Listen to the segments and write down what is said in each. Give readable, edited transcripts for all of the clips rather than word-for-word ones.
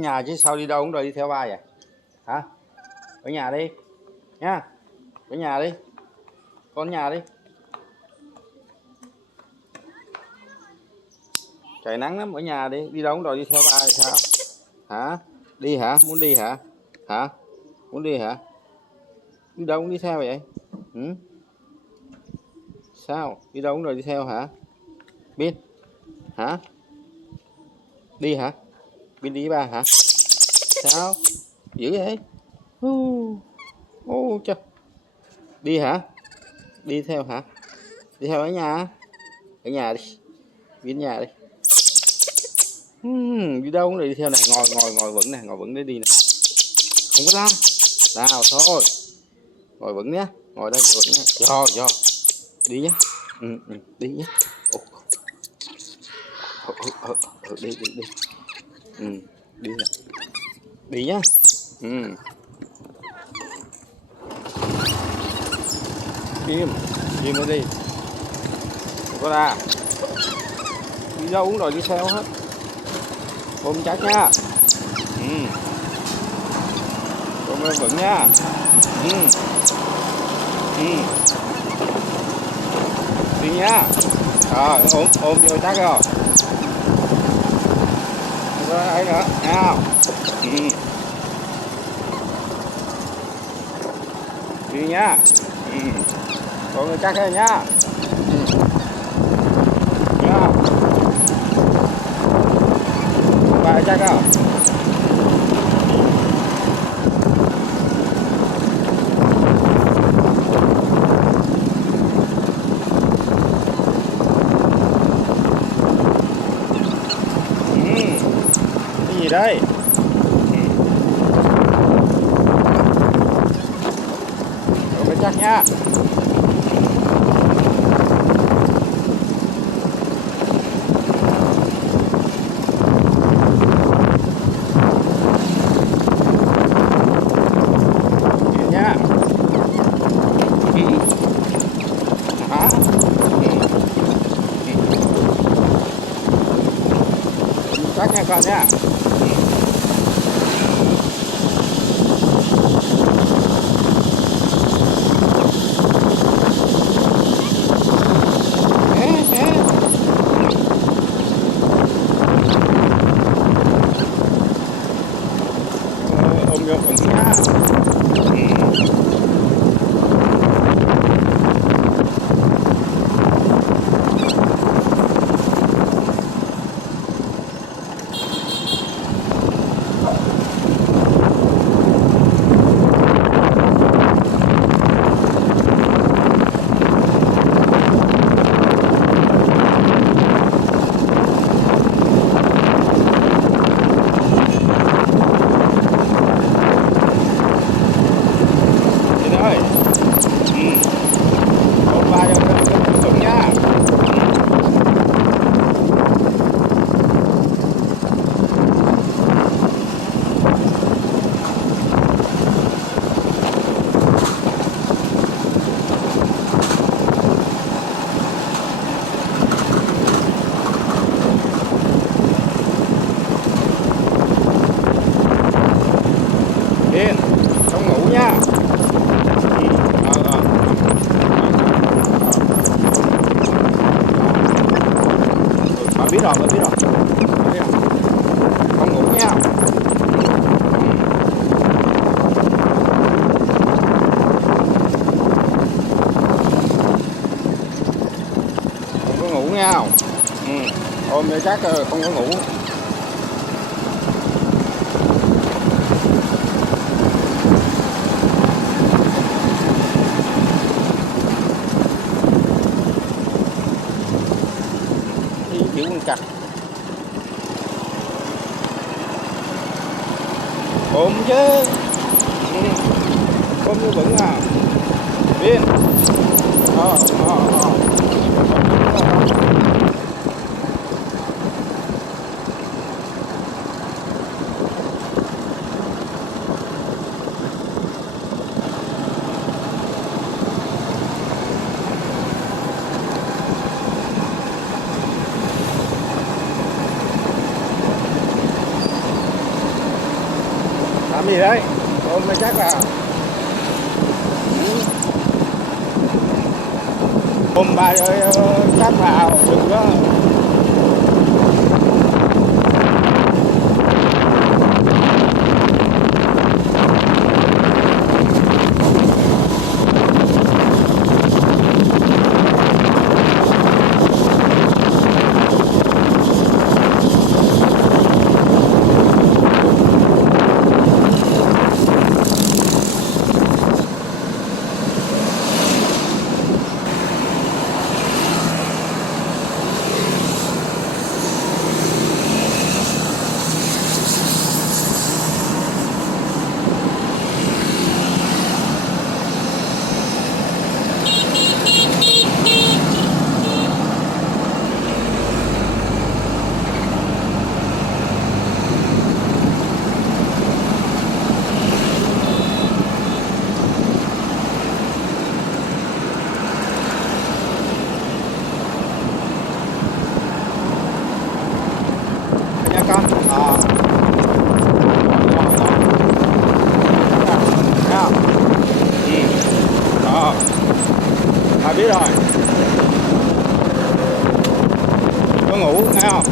Nhà chứ sao đi đâu cũng rồi đi theo ba vậy hả? Ở nhà đi nha, ở nhà đi, con nhà đi. Trời nắng lắm, ở nhà đi, đi đâu cũng rồi đi theo ba thì sao hả? Đi hả? Muốn đi hả? Hả? Muốn đi hả? Đi đâu cũng đi theo vậy? Ừ? Sao đi đâu cũng rồi đi theo hả Bin? Hả? Đi hả? Bin đi với ba hả? Sao dữ vậy? Ô trời, đi hả? Đi theo hả? Đi theo ở nhà, ở nhà đi, Bin nhà đi. Đi đâu cũng đi theo này, ngồi vững nè, ngồi vững để đi nè, không có la nào thôi, ngồi vững nhá, ngồi đây vững nhá, do đi nhá. Đi nhá. Đi đi nè, đi nhá. Im nó đi, không có la, đi đâu cũng rồi đi theo hết, ôm chắc nha. Ôm em vững nha. Đi nha. Rồi ôm vô chắc rồi, rồi ấy nữa nha. Đi nha. Ôm vô chắc rồi nha. Nha. Bài chắc không? Cái gì đây? Phải chắc nha. Nhìn nha. Hả? Chắc nha con nha. Ôm vô mình nha. Yên, không ngủ nha. Bà biết rồi, không ngủ nha. Không có ngủ nha. Ôm để chắc không có ngủ. Kiểu con cặc. Ôm chứ. Ôm như vững à. Viên. Làm gì đấy? Ôm nó chắc à? Ôm ba chắc vào, đừng có. Nha con. Thấy không? Đó. Biết rồi. Có ngủ thấy không?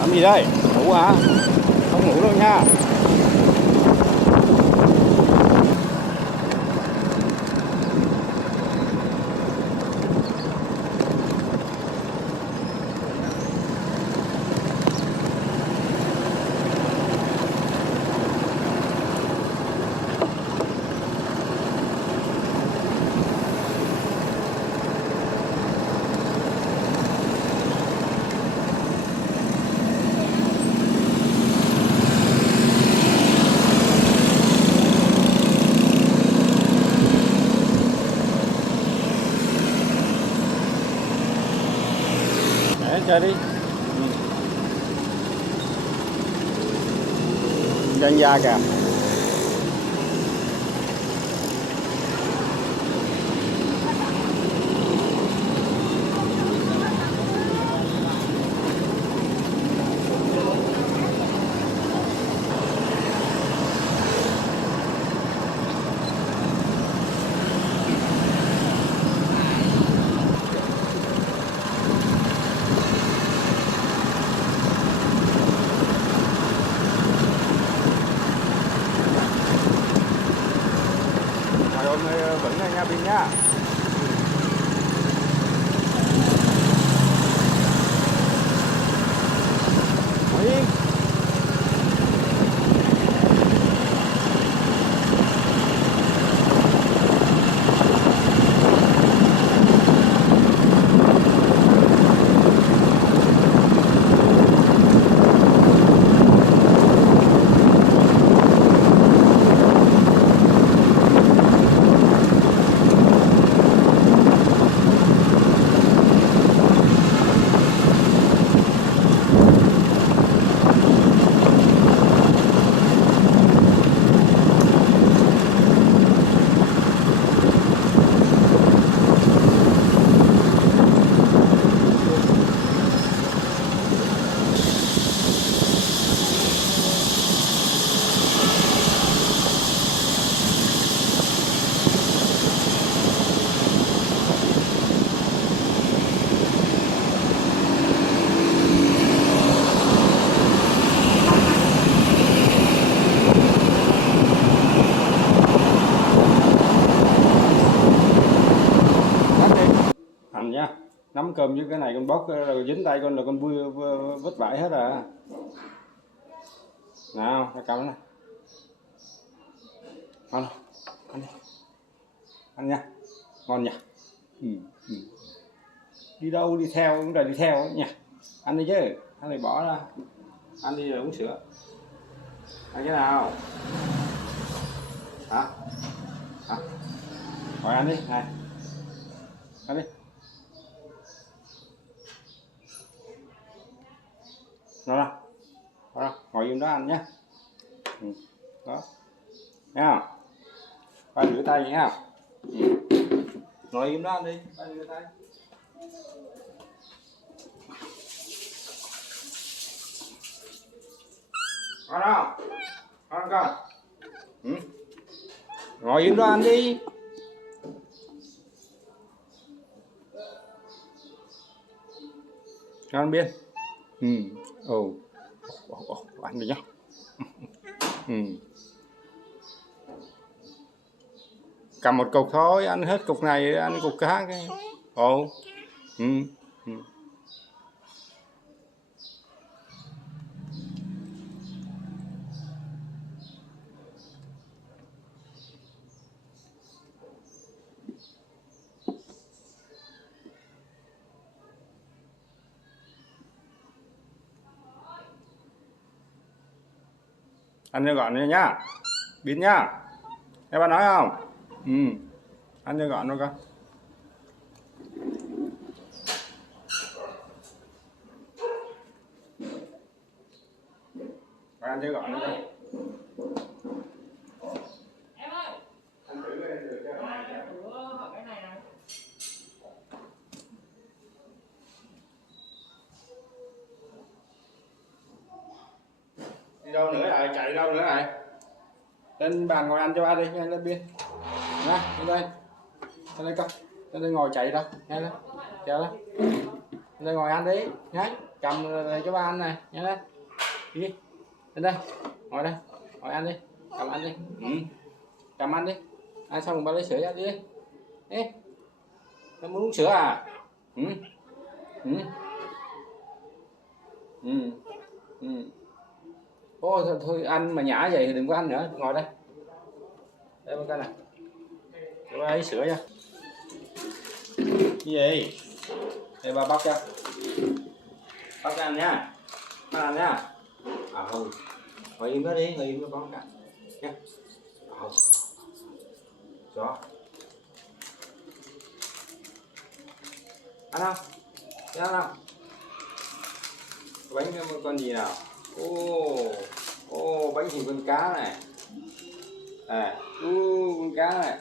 Làm gì đây? Ngủ hả? Không ngủ đâu nha. Để chơi đi. Dân da kìa. Vẫn là nha Vinh nhá. Yên. Nắm cơm với cái này con bóc rồi dính tay con là con vui vứt vãi hết à. Nào, nó cầm này. Ngon không? Ăn đi. Ăn nha. Ngon nhỉ? Ừ. Ừ. Đi đâu đi theo cũng là đi theo nhỉ? Ăn đi chứ. Ăn này bỏ ra. Ăn đi rồi uống sữa. Ăn cái nào? Hả? Hả? Rồi ăn đi, này. Ăn đi. Nào nào. Đó, ngồi im đó ăn nhé. Ừ. Đó. Nghe không? Ba rửa tay nghe không? Ừ. Ngồi im đó ăn đi, ba rửa tay. Ngon không? Ngon con. Ừ. Ngồi im đó ăn đi. Ngon Biên. Ừ. Ồ. Ăn đi nhá. Ừ. Cầm một cục thôi, ăn hết cục này ăn cục khác. Ồ. Ừ. Ừ. Ăn cho gọn nhá. Biến nhá. Nghe bà nói không? Ừ. Ăn cho gọn luôn con. Bà ăn cho gọn luôn con. Ăn thử cái này được chưa? Đi đâu nữa rồi? Chạy đi đâu nữa rồi? Lên bàn ngồi ăn cho ba đi, nhanh lên Biên. Nè, lên đây. Lên đây con. Lên đây ngồi chạy đâu? Nhanh lên. Chờ đó. Lên đây ngồi ăn đi, nhá. Cầm này cho ba ăn này, nhanh lên. Đi. Lên đây. Ngồi đây. Ngồi ăn đi. Cầm ăn đi. Ừ. Cầm ăn đi. Ăn xong rồi ba lấy sữa ra đi. Ê. Nó muốn uống sữa à? Ừ. Ừ. Ừ. Ừ. Ô, thôi ăn mà nhã vậy thì đừng có ăn nữa, ngồi đây. Đây con này. Cho ba lấy sữa nha. Cái gì? Đây ba bóc cho. Bóc cho ăn nha. Ăn nha. À không. Ngồi im đó đi, ngồi im đó bóc cả. Nha. Không. Đó. Ăn không? Ăn không? Bánh con gì nào? Ô, bánh hình con cá này. À, con cá này.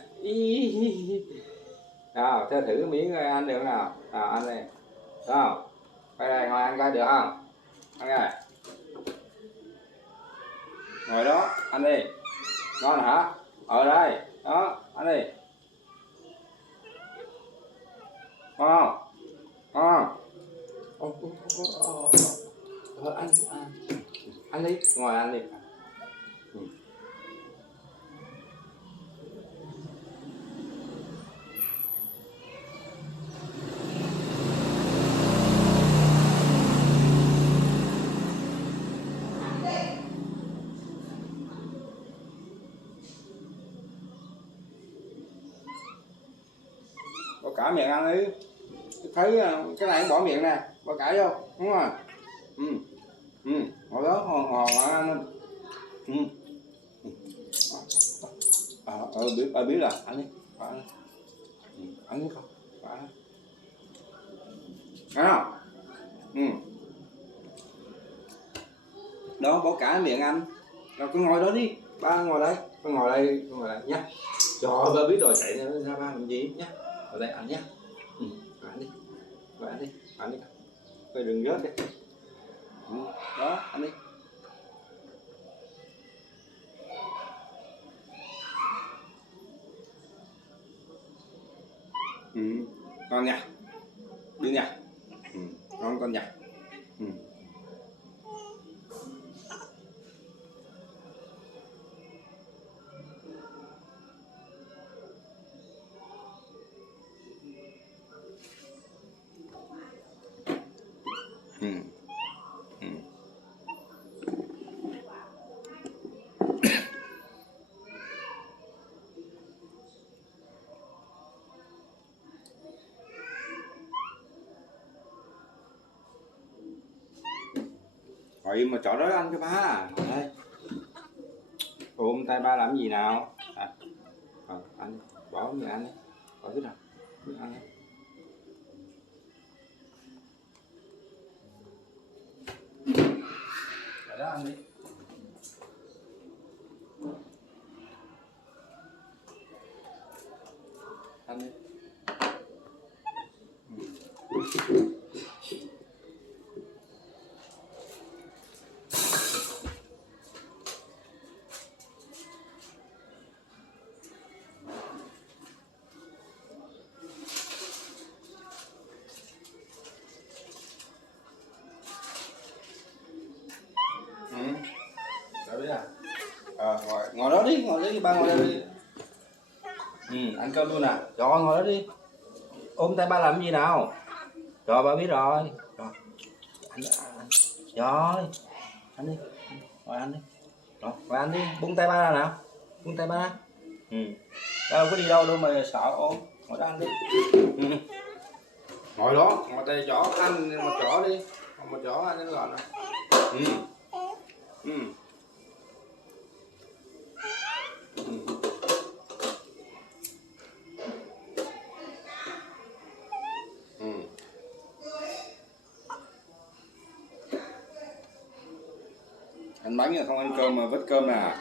Nào, cho thử miếng coi ăn được nào. Nào, ăn đây. Nào, quay đây ngồi ăn coi được không? Ăn đây. Ngồi đó, ăn đi. Ngon hả? Ở đây, đó, ăn đi. Ngon không? Ngon. Ăn, ăn đi, ngồi ăn đi. Ừ. Bỏ cả miệng ăn đi. Thấy cái này cũng bỏ miệng nè, bỏ cả vô, đúng không? Ừ. Ừ. Ngồi đó hòn hòn ăn. Ừ. Biết rồi, ăn đi. Ăn đi. Ừ. Ăn đi không? Ăn đi. Ăn không? Ừ. Đó, bỏ cả miệng ăn. Rồi con ngồi đó đi, ba ngồi đây, con ngồi đây, nhá. Trời, ba biết rồi, chạy ra ba làm gì nhá. Ở đây ăn nhá. Ừ. Ăn đi. Rồi ăn đi, ăn đi. Rồi đừng rớt đi. Ừ. Đó, ăn đi. Ừ. Ngon nha. Đi nha. Ừ. Ngon con nha. Ừ. Ngồi im mà chỗ đó ăn cho ba. Đây. Ôm tay ba làm gì nào? Anh bỏ người ăn đi. Bỏ cái nào? Ăn đi. Để đó ăn đi. Ăn đi. Đâu đấy à? Ngồi đó đi, ba ngồi đây đi. Ăn cơm luôn à? Rồi ngồi đó đi. Ôm tay ba làm gì nào? Rồi ba biết rồi. Rồi. Anh. Rồi. Ăn đi. Rồi ăn đi. Rồi ăn đi, buông tay ba ra nào. Buông tay ba. Đâu có đi đâu mà sợ ôm. Ngồi đó ăn đi. Ngồi đó, ngồi tay chỏ ăn mà chỏ đi. Mà chỏ ăn nó gọn rồi. Ăn bánh là không ăn cơm mà vứt cơm nè.